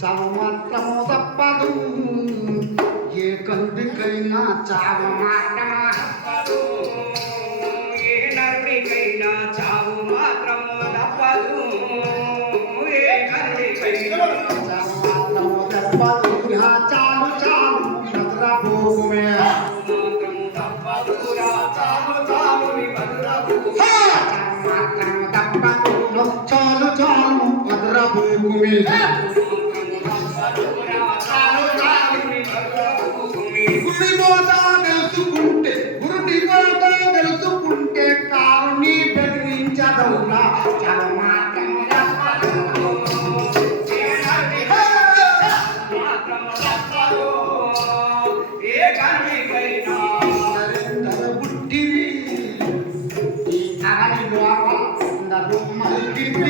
చావు మాత్రము తప్పదు ఏ కంటికైనా చావు మాత్రము తప్పదు ఏ నరుడికైనా చావు మాత్రము తప్పదు ఏ నరుడికైనా చావు మాత్రము తప్పదు చాలు చాలు భద్రభూమే మాత్రము భద్రభూమి మాత్రము తప్పదు చాలు చాలు భద్రభూమి keep it.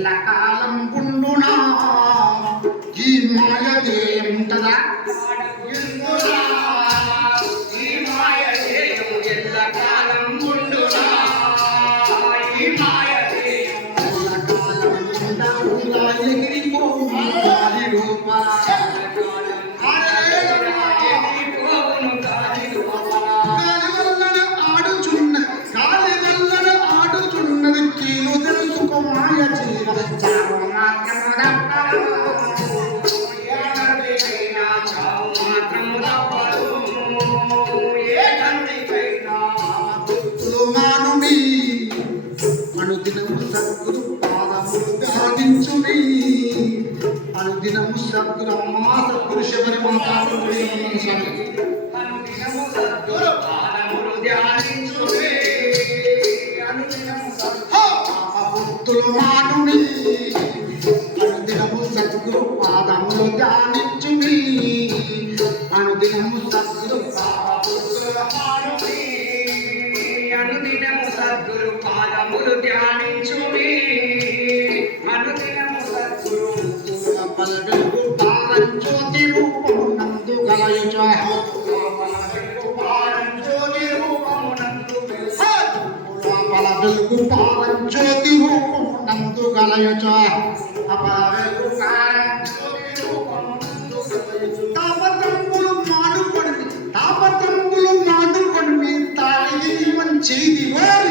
కాలం పుండునా ఈ మాయదేయం ఉంటదా కాలం ఉండా ఉండా ఎగిరిపోవు గాలి రూపా కాలివల్లన ఆడుచున్న కాలివల్లన ఆడుచున్నది కీలు అనుదినము సద్గురు పాదములు ధ్యానించుని అనుదినము సద్గురు అమ్మా సద్గురు శబరి మాతా స్వామి సద్గురు పాదములు ధ్యానించు అనుదినము సద్గురు పలకలకు పారంజ్యోతి రూపము నందు గలయుచ పారంజ్యోతి రూపమునందు అపల వెలుగు పారంజ్యోతి రూపము నందు రూపమునందు మంచిది వారి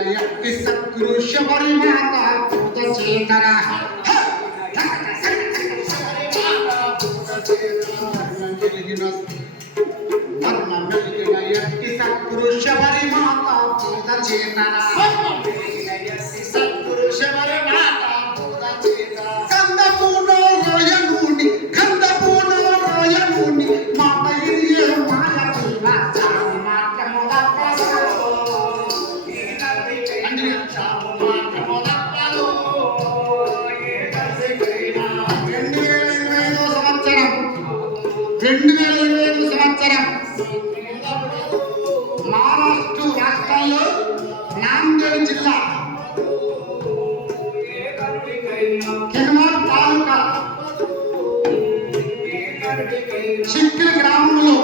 يقصد شبر ما طافت سيطرة ورنا ملكنا يقصد شبر ما طافت سيطرة రెండు వేల ఇరవై ఐదు సంవత్సరం. మహారాష్ట్ర రాష్ట్రంలో నాందేడ్ జిల్లా. ఏ తాలూకా గ్రామంలో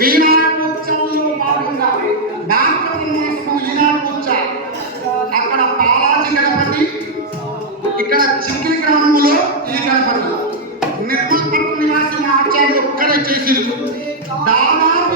వీణాపోత్సవంలో భాగంగా బాలబ్రహ్మోత్సవం ఈనాడోత్స అక్కడ బాలాజీ గణపతి ఇక్కడ చిక్కిలి గ్రామంలో ఈ గణపతి. పట్టణ నివాసిన ఆచార్యులు. ఒక్కడే చేసి దాదాపు